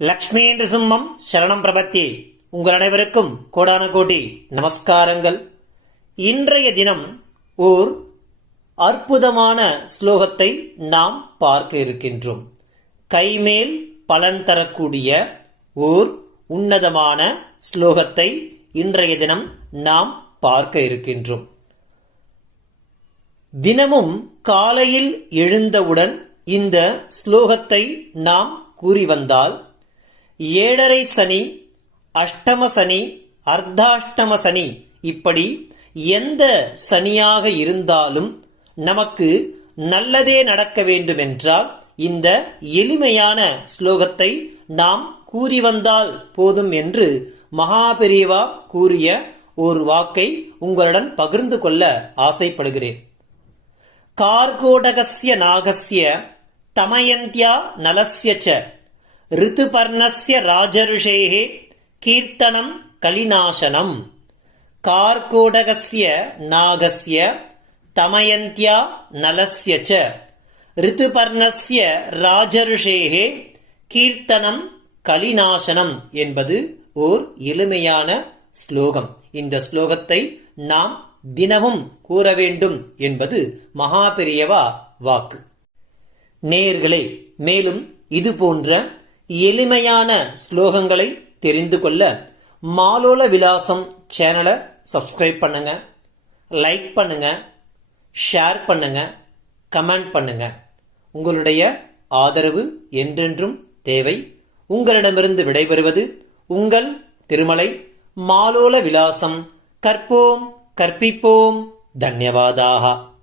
லக்ஷ்மி என்று சிம்மம் சரணம் பிரபத்தி. உங்கள் அனைவருக்கும் கோடான கோடி நமஸ்காரங்கள். இன்றைய தினம் ஓர் அற்புதமான ஸ்லோகத்தை நாம் பார்க்க இருக்கின்றோம். கைமேல் பலன் தரக்கூடிய ஓர் உன்னதமான ஸ்லோகத்தை இன்றைய தினம் நாம் பார்க்க இருக்கின்றோம். தினமும் காலையில் எழுந்தவுடன் இந்த ஸ்லோகத்தை நாம் கூறி வந்தால் ஏழரை சனி அஷ்டம சனி அர்த்தாஷ்டம சனி இப்படி எந்த சனியாக இருந்தாலும் நமக்கு நல்லதே நடக்க வேண்டுமென்றால் இந்த எளிமையான ஸ்லோகத்தை நாம் கூறி வந்தால் போதும் என்று மகாபெரிவா கூறிய ஒரு வாக்கை உங்களுடன் பகிர்ந்து கொள்ள ஆசைப்படுகிறேன். கார்கோடகசிய நாகசிய தமயந்தியா நலசிய ச ரித்துபர்ணஸ்ய ராஜருஷேः கீர்த்தனம் கலிநாசனம். கார்கோடகஸ்ய நாகஸ்ய தமயந்தியா நலஸ்ய ச. ரித்துபர்ணஸ்ய ராஜருஷேகே கீர்த்தனம் கலிநாசனம் என்பது ஓர் எளிமையான ஸ்லோகம். இந்த ஸ்லோகத்தை நாம் தினமும் கூற வேண்டும் என்பது மகாபெரியவா வாக்கு. நேர்களே மேலும் இது போன்ற எளிமையான ஸ்லோகங்களை தெரிந்து கொள்ள மாலோல விலாசம் சேனலை சப்ஸ்கிரைப் பண்ணுங்க லைக் பண்ணுங்க ஷேர் பண்ணுங்க கமெண்ட் பண்ணுங்க. உங்களுடைய ஆதரவு என்றென்றும் தேவை. உங்களிடமிருந்து விடைபெறுவது உங்கள் திருமலை மாலோல விலாசம். கற்போம் கற்பிப்போம். தன்யவாதாக.